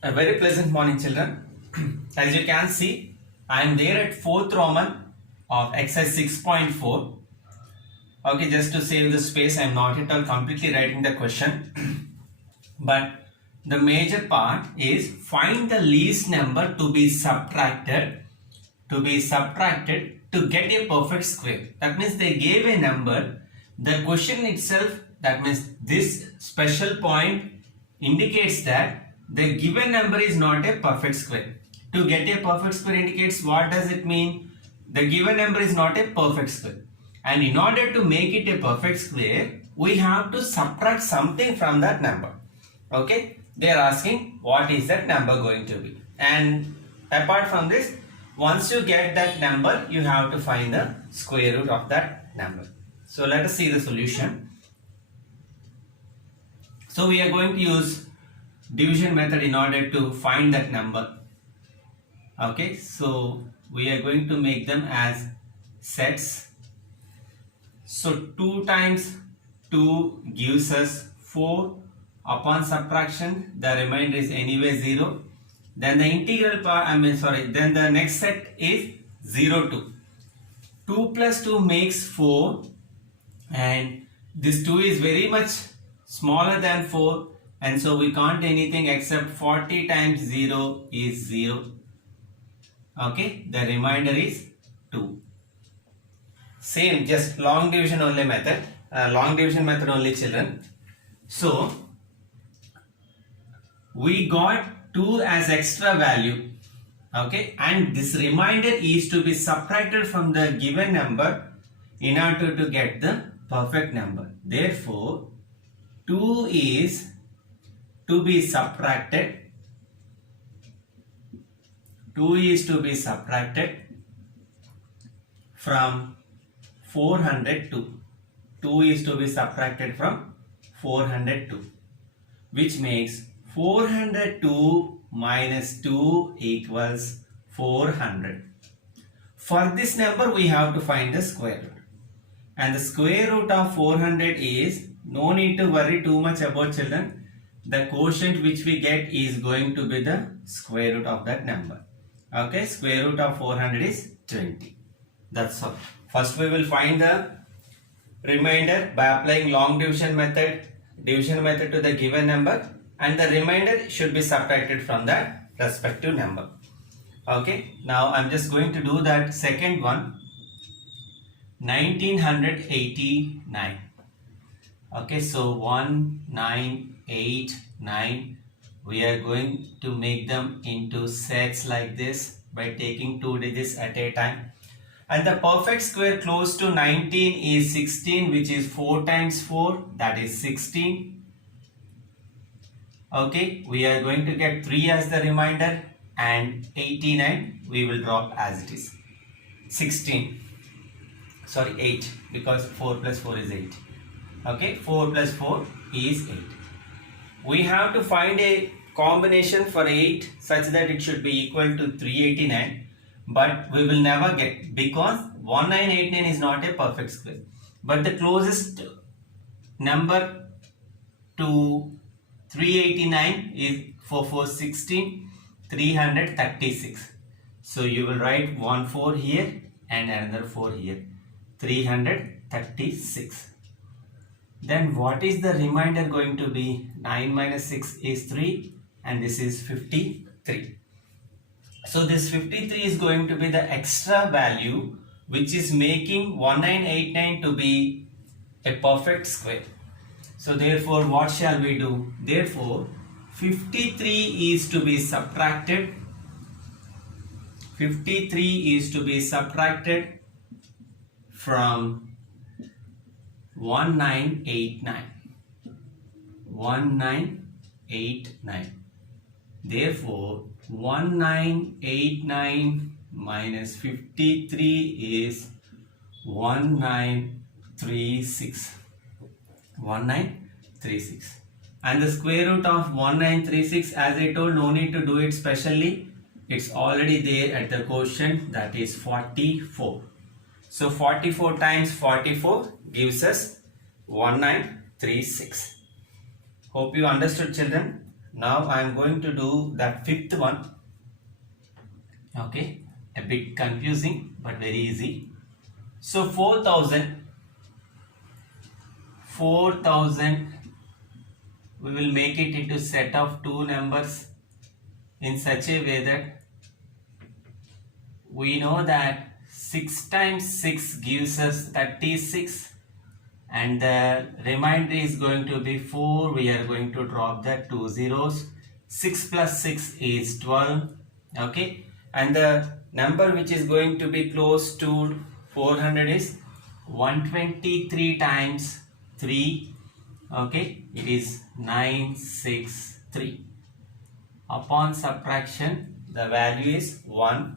A very pleasant morning, children. As you can see, I am there at 4th Roman of exercise 6.4. Okay, just to save the space, I am not at all completely writing the question. But the major part is find the least number to be subtracted to get a perfect square. That means they gave a number. The question itself, that means this special point indicates that the given number is not a perfect square. To get a perfect square indicates what does it mean? The given number is not a perfect square. And in order to make it a perfect square, we have to subtract something from that number. Okay, they are asking what is that number going to be. And apart from this, once you get that number, you have to find the square root of that number. So let us see the solution. So we are going to use division method in order to find that number. Okay, so we are going to make them as sets. So 2 times 2 gives us 4. Upon subtraction, the remainder is anyway 0. Then the integral part, then the next set is 0 to 2 plus 2 makes 4, and this 2 is very much smaller than 4, and so we can't anything except 40 times 0 is 0. Okay, the remainder is 2. Same, just long division only method, only, children. So we got 2 as extra value, okay, and this remainder is to be subtracted from the given number in order to get the perfect number. Therefore 2 is to be subtracted, 2 is to be subtracted from 402. 2 is to be subtracted from 402, which makes 402 minus 2 equals 400. For this number, we have to find the square root. And the square root of 400 is, no need to worry too much about, children. The quotient which we get is going to be the square root of that number. Okay, square root of 400 is 20. That's all. First we will find the remainder by applying long division method to the given number, and the remainder should be subtracted from that respective number. Okay, now I'm just going to do that second one, 1989. Okay, so 1989, we are going to make them into sets like this by taking 2 digits at a time. And the perfect square close to 19 is 16, which is 4 times 4, that is 16. Okay, we are going to get 3 as the remainder, and 89 we will drop as it is. 8, because 4 plus 4 is 8. Okay, 4 plus 4 is 8. We have to find a combination for 8 such that it should be equal to 389, but we will never get, because 1989 is not a perfect square. But the closest number to 389 is 4 336. So you will write 1 4 here and another 4 here, 336. Then what is the remainder going to be? 9 minus 6 is 3, and this is 53. So this 53 is going to be the extra value which is making 1989 to be a perfect square. So therefore what shall we do? Therefore 53 is to be subtracted. 53 is to be subtracted from 1989. 1989. Therefore 1989 minus 53 is 1936. 1936. And the square root of 1936, as I told, no need to do it specially. It's already there at the quotient, that is 44. So 44 times 44 gives us 1936. Hope you understood, children. Now I am going to do that fifth one. Okay, a bit confusing but very easy. So 4,000 we will make it into set of two numbers in such a way that we know that 6 times 6 gives us 36 and the remainder is going to be 4. We are going to drop that 2 zeros. 6 plus 6 is 12. Okay, and the number which is going to be close to 400 is 123 times 3. Okay, it is 963. Upon subtraction, the value is 1.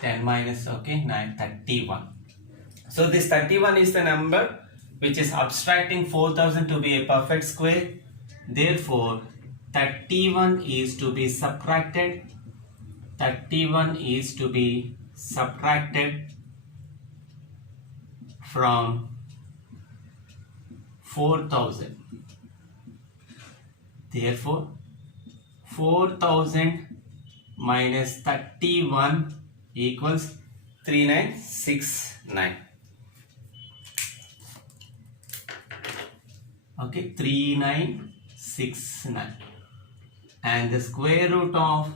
10 minus, okay, 9, 31. So this 31 is the number which is abstracting 4000 to be a perfect square. Therefore, 31 is to be subtracted. 31 is to be subtracted from 4000. Therefore, 4000 minus 31 equals 3969. Okay, 3969. And the square root of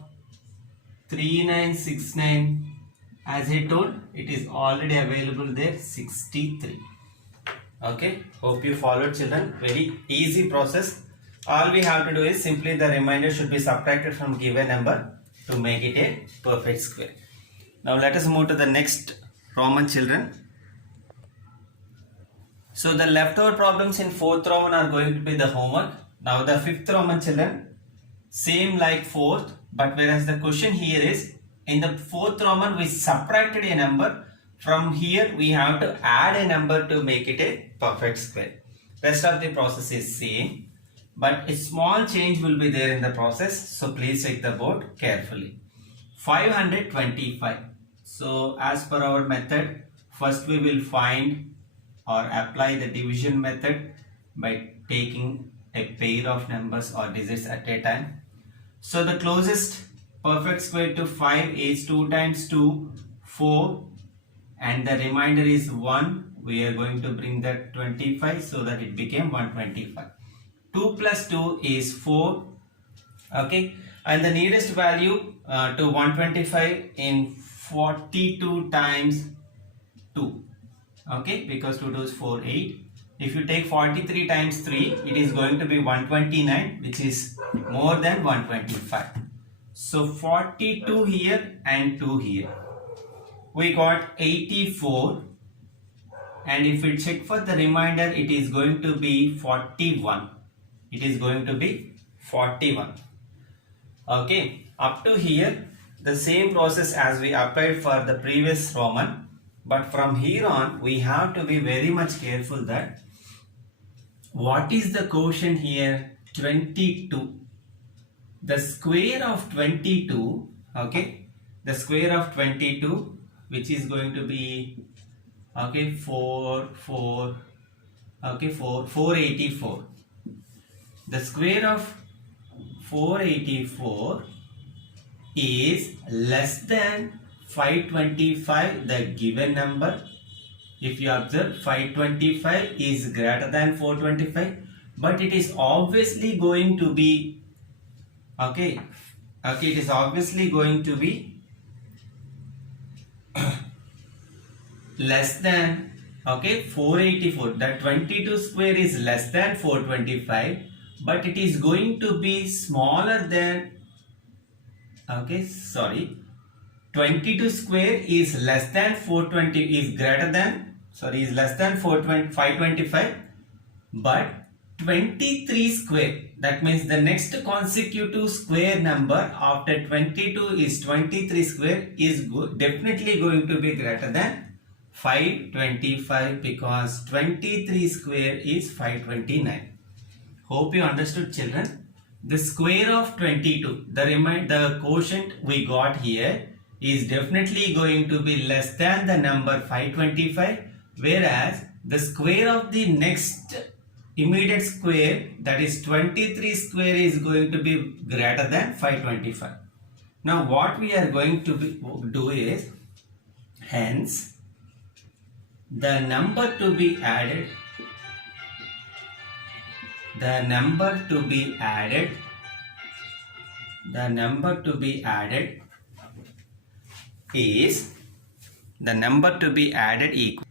3969, as I told, it is already available there, 63. Okay, hope you followed, children. Very easy process. All we have to do is simply the remainder should be subtracted from given number to make it a perfect square. Now let us move to the next Roman, children. So the leftover problems in 4th Roman are going to be the homework. Now the 5th Roman, children, same like 4th, but whereas the question here is, in the 4th Roman we subtracted a number. From here we have to add a number to make it a perfect square. Rest of the process is same, but a small change will be there in the process. So please check the board carefully. 525. So as per our method, first we will find or apply the division method by taking a pair of numbers or digits at a time. So the closest perfect square to 5 is 2 times 2, 4, and the remainder is 1. We are going to bring that 25 so that it became 125. 2 plus 2 is 4. Okay, and the nearest value to 125 in 42 times 2. Okay, because 2 is 4, 8. If you take 43 times 3, it is going to be 129, which is more than 125. So 42 here and 2 here. We got 84, and if we check for the remainder, it is going to be 41. It is going to be 41. Okay, up to here the same process as we applied for the previous Roman, but from here on we have to be very much careful that what is the quotient here? 22. The square of 22, okay, the square of 22, which is going to be, okay, 484. The square of 484 is less than 525, the given number. If you observe, 525 is greater than 425, but it is obviously going to be, it is obviously going to be less than, 484. That 22 square is less than 425, but it is going to be smaller than, 22 square is less than 420, is greater than, is less than 525, but 23 square, that means the next consecutive square number after 22 is 23 square, is definitely going to be greater than 525, because 23 square is 529. Hope you understood, children. The square of 22, the quotient we got here is definitely going to be less than the number 525, whereas the square of the next immediate square, that is 23 square, is going to be greater than 525. Now what we are going to do is, hence the number to be added is the number to be added equal.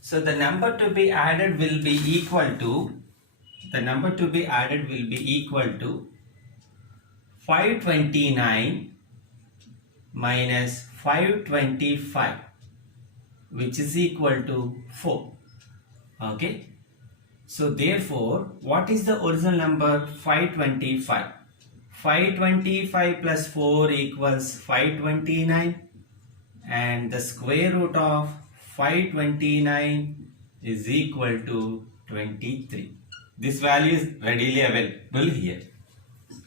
So the number to be added will be equal to 529 minus 525, which is equal to 4. Okay. So therefore, what is the original number? 525. 525 plus 4 equals 529, and the square root of 529 is equal to 23. This value is readily available here.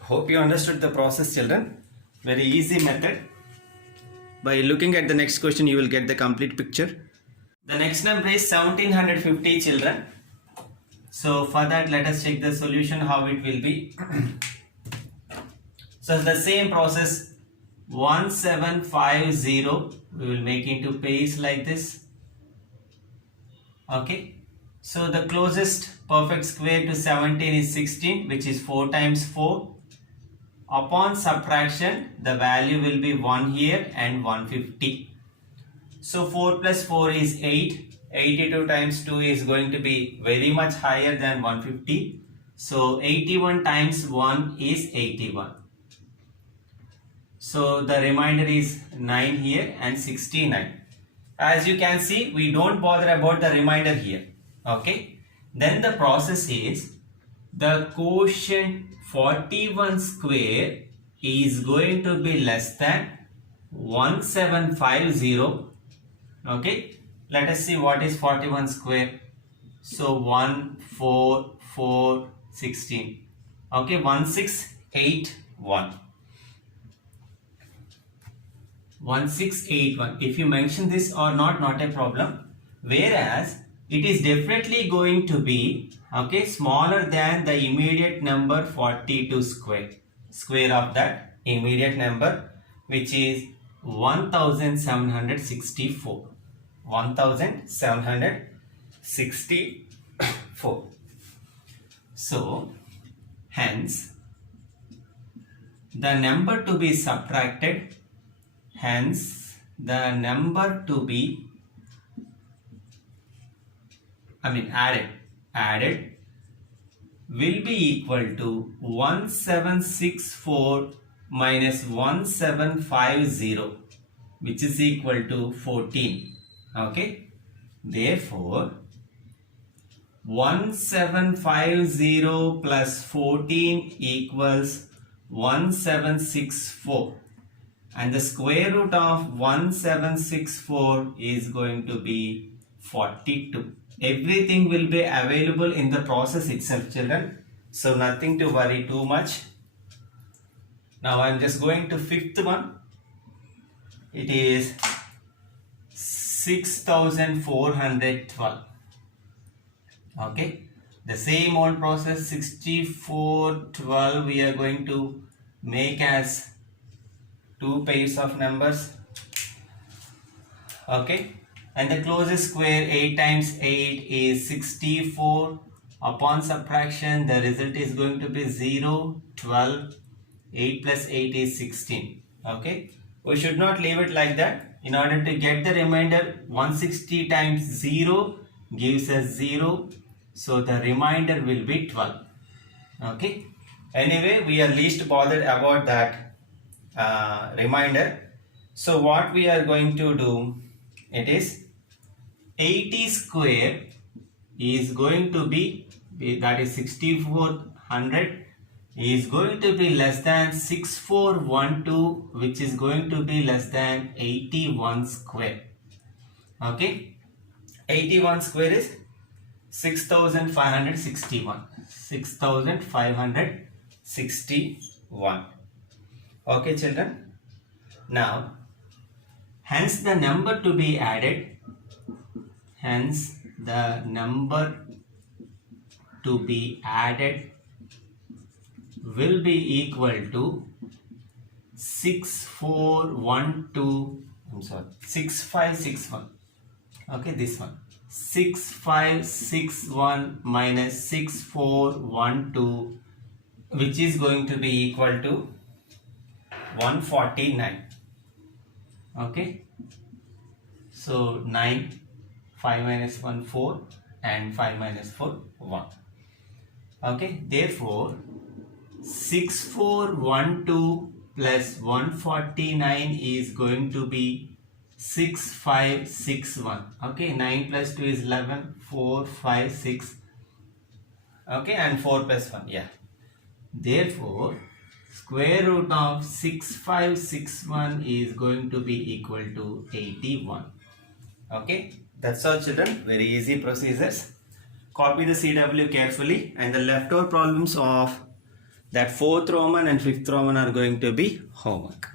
Hope you understood the process, children. Very easy method. By looking at the next question, you will get the complete picture. The next number is 1750, children. So for that, let us check the solution, how it will be. So the same process, 1750, we will make into pairs like this. Okay. So the closest perfect square to 17 is 16, which is 4 times 4. Upon subtraction, the value will be 1 here and 150. So 4 plus 4 is 8. 82 times 2 is going to be very much higher than 150. So 81 times 1 is 81. So the remainder is 9 here and 69. As you can see, we don't bother about the remainder here. Okay. Then the process is, the quotient 41 square is going to be less than 1750. Okay. Let us see what is 41 square. So 1, 4, 4, 16. Okay, 1681. 1681. If you mention this or not a problem. Whereas it is definitely going to be, okay, smaller than the immediate number 42 square. Square of that immediate number, which is 1764. 1764. So hence the number to be subtracted, added will be equal to 1764 minus 1750, which is equal to 14. Okay. Therefore, 1750 plus 14 equals 1764. And the square root of 1764 is going to be 42. Everything will be available in the process itself, children. So nothing to worry too much. Now I am just going to fifth one. It is 6412. Okay. The same old process, 6412, we are going to make as 2 pairs of numbers. Okay. And the closest square, 8 times 8 is 64. Upon subtraction, the result is going to be 0, 12. 8 plus 8 is 16. Okay. We should not leave it like that. In order to get the remainder, 160 times 0 gives us 0. So the remainder will be 12. Okay. Anyway, we are least bothered about that remainder. So what we are going to do, it is 80 square is going to be, that is 6400, is going to be less than 6412, which is going to be less than 81 square. Okay. 81 square is 6561. 6561. Okay, children. Now, hence the number to be added, hence the number to be added will be equal to 6561. Okay, this one 6561 minus 6412, which is going to be equal to 149. Okay, so 9, 5 minus 1 4, and 5 minus 4 1. Okay, therefore 6412 plus 149 is going to be 6561. Okay, 9 plus 2 is 11, 4, 5, 6. Okay, and 4 plus 1, yeah. Therefore, square root of 6561 is going to be equal to 81. Okay, that's all children, very easy procedures. Copy the CW carefully, and the leftover problems of that 4th Roman and 5th Roman are going to be homework.